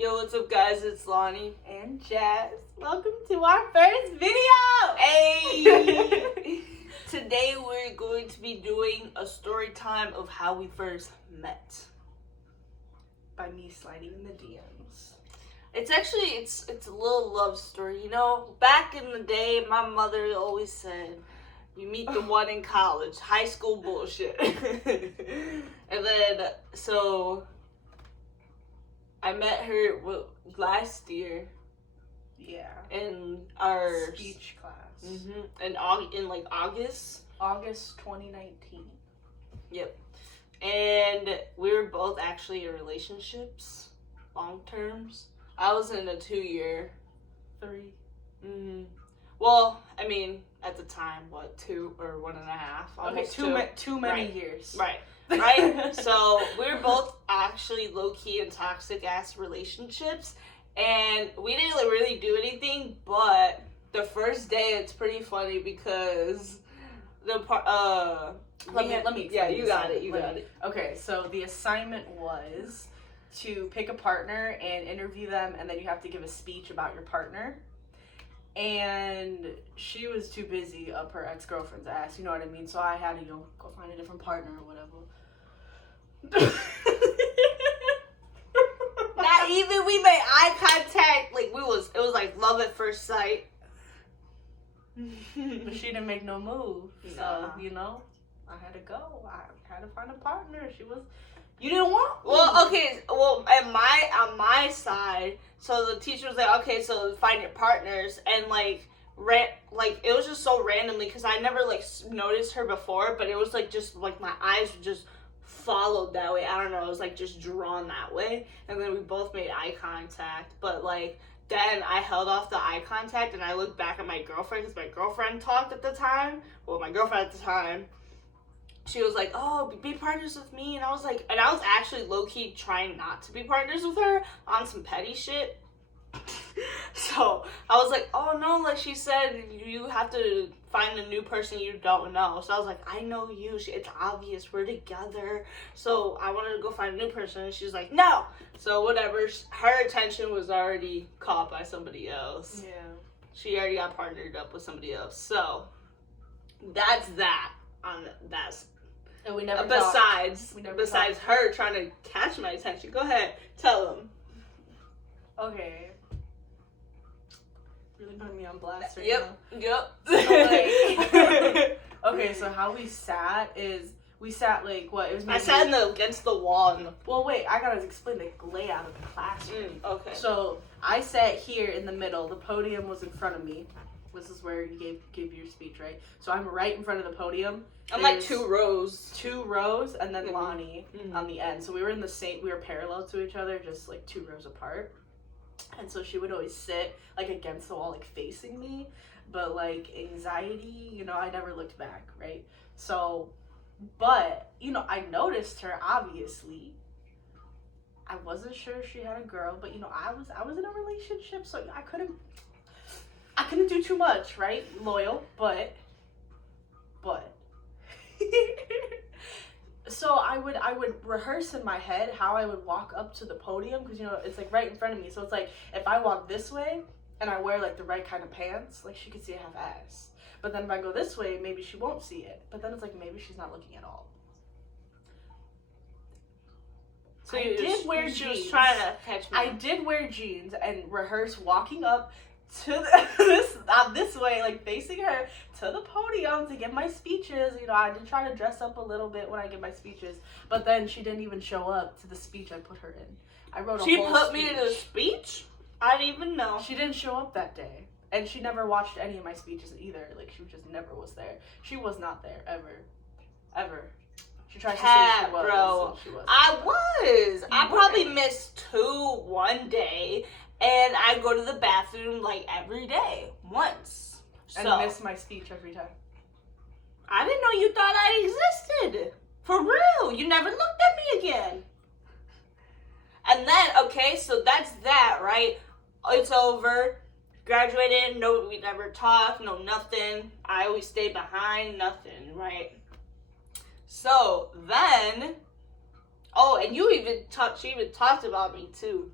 Yo, what's up, guys? It's Lonnie. And Jazz. Welcome to our first video! Hey! Today we're going to be doing a story time of how we first met. By me sliding in the DMs. It's actually, it's a little love story. You know, back in the day, my mother always said, you meet the one in college. High school bullshit. And then, so, I met her last year. Yeah. In our speech class. In like August. August 2019. Yep. And we were both actually in relationships, long terms. I was in a 2-year. 3. Well, I mean, at the time, 2 or 1.5? Okay, too many right. years. Right. So we were both actually low-key in toxic ass relationships, and we didn't really do anything. But the first day, it's pretty funny because let me explain. Yeah, you got it. Okay, so the assignment was to pick a partner and interview them, and then you have to give a speech about your partner. And she was too busy up her ex-girlfriend's ass, you know what I mean? So I had to, go find a different partner or whatever. Not even we made eye contact. Like it was like love at first sight. But she didn't make no move. Nah. So, I had to go. I had to find a partner. You didn't want me. Well, okay. Well, on my side, so the teacher was like, okay, so find your partners, and like it was just so randomly because I never noticed her before, but it was just my eyes were just followed that way. I don't know. It was just drawn that way, and then we both made eye contact, but then I held off the eye contact and I looked back at my girlfriend because my girlfriend talked at the time. Well, my girlfriend at the time, she was like, oh, be partners with me. And I was actually low-key trying not to be partners with her on some petty shit. So I was like, oh no, she said you have to find a new person you don't know. So I was like, I know you. It's obvious we're together. So I wanted to go find a new person. And she's like, no. So whatever. Her attention was already caught by somebody else. Yeah. She already got partnered up with somebody else. So that's that on that. And we never besides talked. her trying to catch my attention. Go ahead. Tell them. Okay. Really putting me on blast right now. Yep. So, okay, so how we sat is we sat what? It was. I sat against the wall. Well, wait. I gotta explain the layout of the classroom. Okay. So I sat here in the middle. The podium was in front of me. This is where you give your speech, right? So I'm right in front of the podium. I'm 2 rows. 2 rows, and then Lonnie on the end. So we were we were parallel to each other, just 2 rows apart. And so she would always sit against the wall, facing me. But anxiety, I never looked back, right? So, but I noticed her obviously. I wasn't sure if she had a girl, but I was in a relationship, so I couldn't do too much, right? Loyal, but so I would rehearse in my head how I would walk up to the podium because it's right in front of me. So it's if I walk this way and I wear the right kind of pants, she could see I have ass. But then if I go this way, maybe she won't see it. But then it's maybe she's not looking at all. So I did wear jeans. She was trying to catch me. I did wear jeans and rehearse walking up to this way, facing her to the podium to give my speeches. I did try to dress up a little bit when I give my speeches, but then she didn't even show up to the speech I put her in. I wrote a whole speech. She put me in a speech? I didn't even know. She didn't show up that day, and she never watched any of my speeches either. She just never was there. She was not there ever. She tried to say she was, bro. She wasn't. I was. I probably missed 2 one day. And I go to the bathroom every day, once. And miss my speech every time. I didn't know you thought I existed. For real. You never looked at me again. And then, okay, so that's that, right? It's over. Graduated. No, we never talked. No, nothing. I always stayed behind. Nothing, right? So then, oh, and she even talked about me too.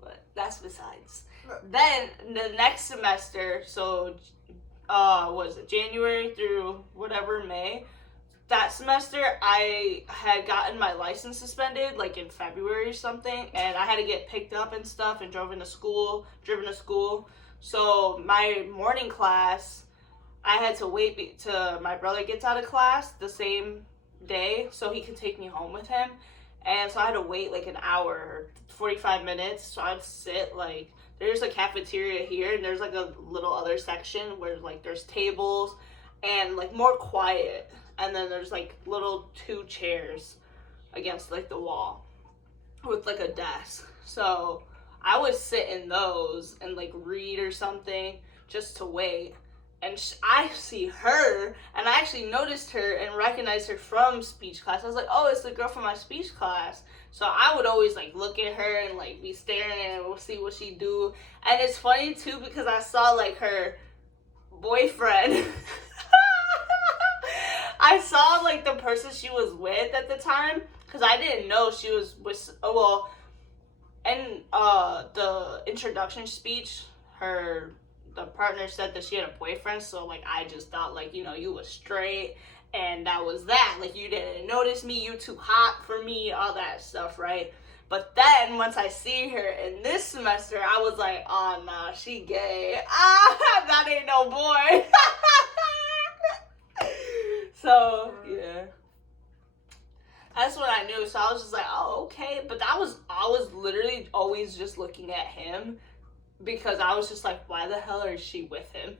But that's besides. Then the next semester, so was it January through whatever May? That semester, I had gotten my license suspended, like in February or something, and I had to get picked up and stuff and driven to school. So my morning class, I had to wait till my brother gets out of class the same day so he could take me home with him. And so I had to wait like an hour or 45 minutes. So I'd sit like, there's a cafeteria here and there's like a little other section where like there's tables and like more quiet. And then there's like little 2 chairs against like the wall with like a desk. So I would sit in those and like read or something just to wait. And I see her, and I actually noticed her and recognized her from speech class. I was like, oh, it's the girl from my speech class. So I would always like look at her and like be staring at her, see what she do. And it's funny too because I saw like her boyfriend. I saw like the person she was with at the time because I didn't know she was with. Oh well, and the introduction speech, the partner said that she had a boyfriend, so like I just thought like, you know, you was straight and that was that. Like you didn't notice me, you too hot for me, all that stuff, right? But then once I see her in this semester, I was like, oh nah, she gay. That ain't no boy. So yeah. That's what I knew. So I was just like, oh, okay. But I was literally always just looking at him because I was just like, why the hell is she with him?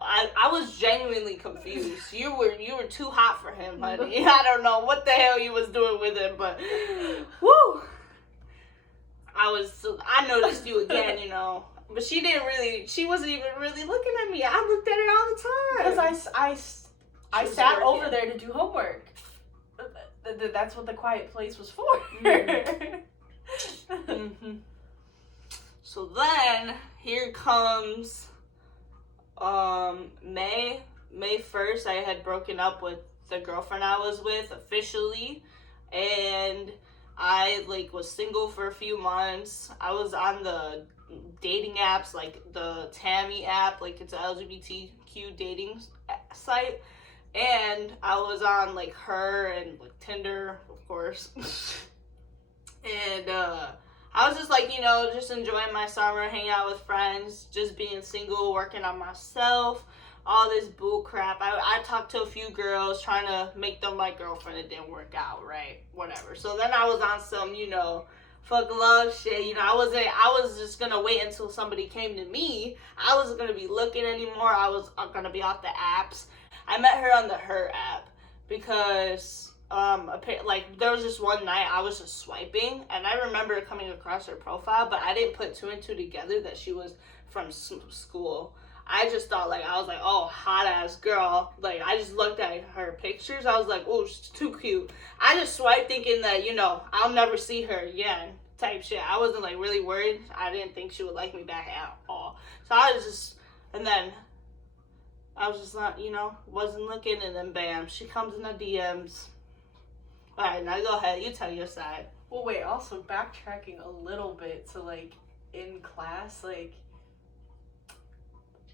I was genuinely confused. You were too hot for him, honey. I don't know what the hell you was doing with him, but whoo. I noticed you again, you know. But she wasn't even really looking at me. I looked at her all the time. Because I sat over there to do homework. That's what the quiet place was for. Mm-hmm. So then here comes May 1st. I had broken up with the girlfriend I was with officially, and I like was single for a few months. I was on the dating apps, like the Tammy app, like it's an LGBTQ dating site. And I was on like her and like Tinder, of course. And I was just like, you know, just enjoying my summer, hanging out with friends, just being single, working on myself, all this bull crap. I talked to a few girls trying to make them my girlfriend. It didn't work out, right? Whatever. So then I was on some, you know, fuck love shit. You know, I was just gonna wait until somebody came to me. I wasn't gonna be looking anymore. I was gonna be off the apps. I met her on the Her app because like there was this one night I was just swiping and I remember coming across her profile, but I didn't put 2 and 2 together that she was from school. I just thought like, I was like, oh, hot ass girl. Like I just looked at her pictures. I was like, oh, she's too cute. I just swiped thinking that, you know, I'll never see her again type shit. I wasn't like really worried. I didn't think she would like me back at all. So I was just, and then I was just not, you know, wasn't looking, and then bam, she comes in the DMs. All right, now go ahead. You tell your side. Well, wait, also backtracking a little bit to, like, in class, like,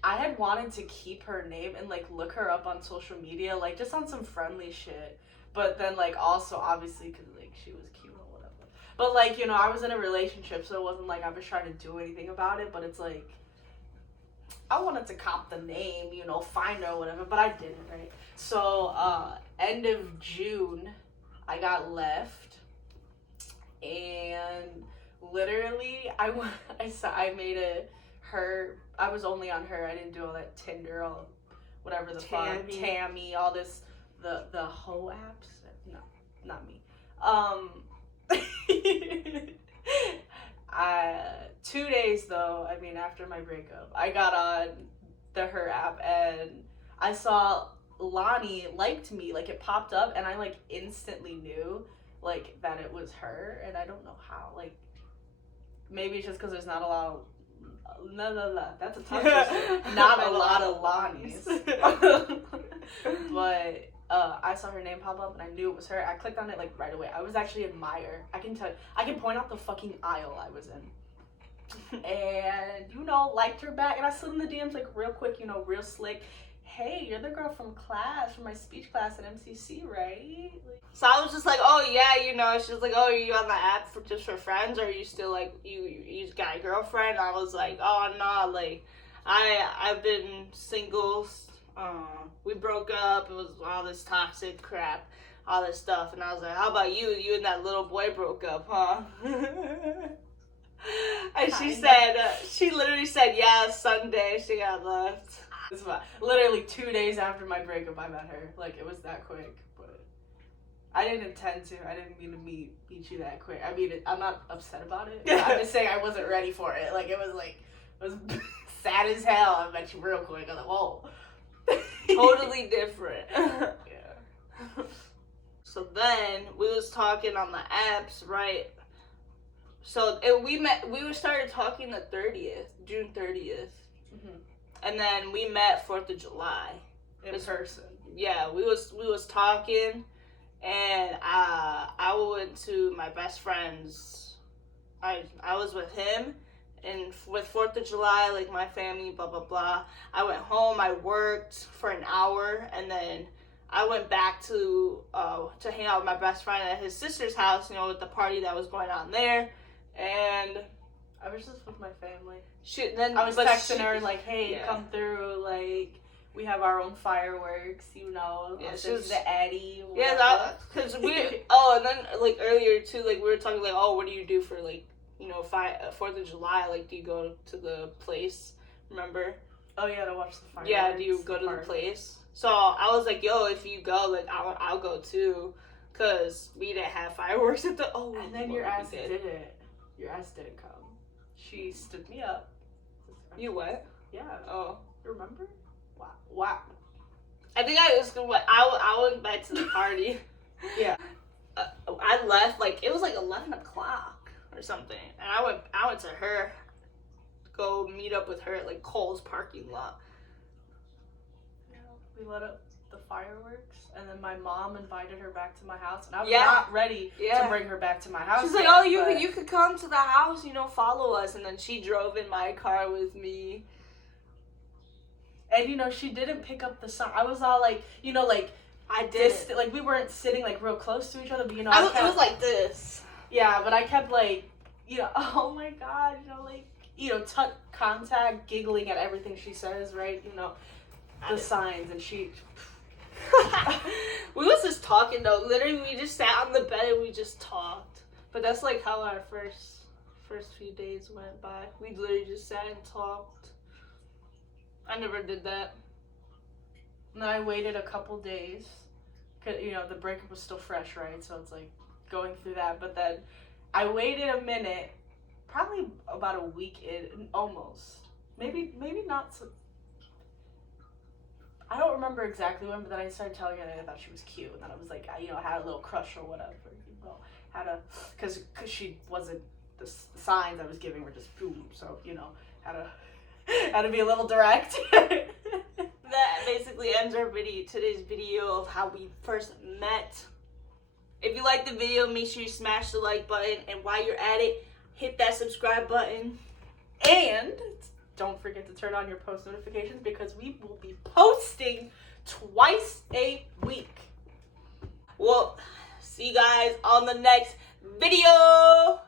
I had wanted to keep her name and, like, look her up on social media, like, just on some friendly shit. But then, like, also, obviously, because, like, she was cute or whatever. But, like, you know, I was in a relationship, so it wasn't like I was trying to do anything about it, but it's, like, I wanted to cop the name, you know, find her or whatever, but I didn't, right? So, end of June, I got left, and literally, I made I was only on her, I didn't do all that Tinder, all whatever the fuck, Tammy, all this, the hoe apps, no, not me. 2 days though, I mean, after my breakup, I got on the Her app and I saw Lonnie liked me, like it popped up and I like instantly knew like that it was her, and I don't know how, like maybe it's just because there's not a lot of that's a tongue twister. Not a lot of Lonnies. But I saw her name pop up and I knew it was her. I clicked on it like right away. I was actually admire. I can point out the fucking aisle I was in. and, liked her back. And I slid in the DMs, like, real quick, real slick. Hey, you're the girl from my speech class at MCC, right? So I was just like, oh, yeah, she's like, oh, are you on the app just for friends, or are you still, like, you got a girlfriend? I was like, oh, no, like, I've been single, we broke up, it was all this toxic crap, all this stuff, and I was like, how about you and that little boy broke up, huh? And she literally said, yeah, Sunday she got left. Literally 2 days after my breakup, I met her. Like, it was that quick, but I didn't intend to. I didn't mean to meet you that quick. I mean, I'm not upset about it. I'm just saying I wasn't ready for it. Like, it was sad as hell. I met you real quick. I was like, whoa. Totally different. Yeah. So then we was talking on the apps, right? So we started talking the 30th, June 30th. Mm-hmm. And then we met 4th of July. In person. Yeah, we was talking, and I went to my best friend's. I was with him, and with 4th of July, like, my family, blah, blah, blah. I went home, I worked for an hour, and then I went back to hang out with my best friend at his sister's house, with the party that was going on there, and I was just with my family. I was texting her, like, hey, come through, like, we have our own fireworks, Yeah, she was the Addy. Yeah, because and then, like, earlier, too, like, we were talking, like, oh, what do you do for, like, 4th of July? Like, do you go to the place, remember? Oh, yeah, to watch the fireworks. Yeah, do you go to the place? So I was like, yo, if you go, like, I'll go, too, because we didn't have fireworks at the, and then your ass didn't. Your ass didn't come. She stood me up. You what? Yeah. Oh. Remember? Wow. I think I went back to the party. Yeah. I left, like, it was like 11 o'clock or something. And I went to her, go meet up with her at, like, Kohl's parking lot. Yeah. We lit up the fireworks, and then my mom invited her back to my house, and I was not ready to bring her back to my house. She's like, oh, you could come to the house, follow us. And then she drove in my car with me. And, she didn't pick up the song. I was all like, like, I did. Like, we weren't sitting, like, real close to each other, but, it was like this. Yeah, but I kept, like, oh my God, touch contact, giggling at everything she says, right? The signs, and she. We was just talking, though. Literally, we just sat on the bed and we just talked. But that's, like, how our first few days went by. We literally just sat and talked. I never did that. And then I waited a couple days. Cause, the breakup was still fresh, right? So it's, like, going through that. But then I waited a minute, probably about a week in, almost. Maybe not so. I don't remember exactly when, but then I started telling her that I thought she was cute, and then I was like, I had a little crush or whatever, because she wasn't, the signs I was giving were just boom, so, had to be a little direct. That basically ends our today's video of how we first met. If you liked the video, make sure you smash the like button, and while you're at it, hit that subscribe button, and don't forget to turn on your post notifications, because we will be posting twice a week. Well, see you guys on the next video.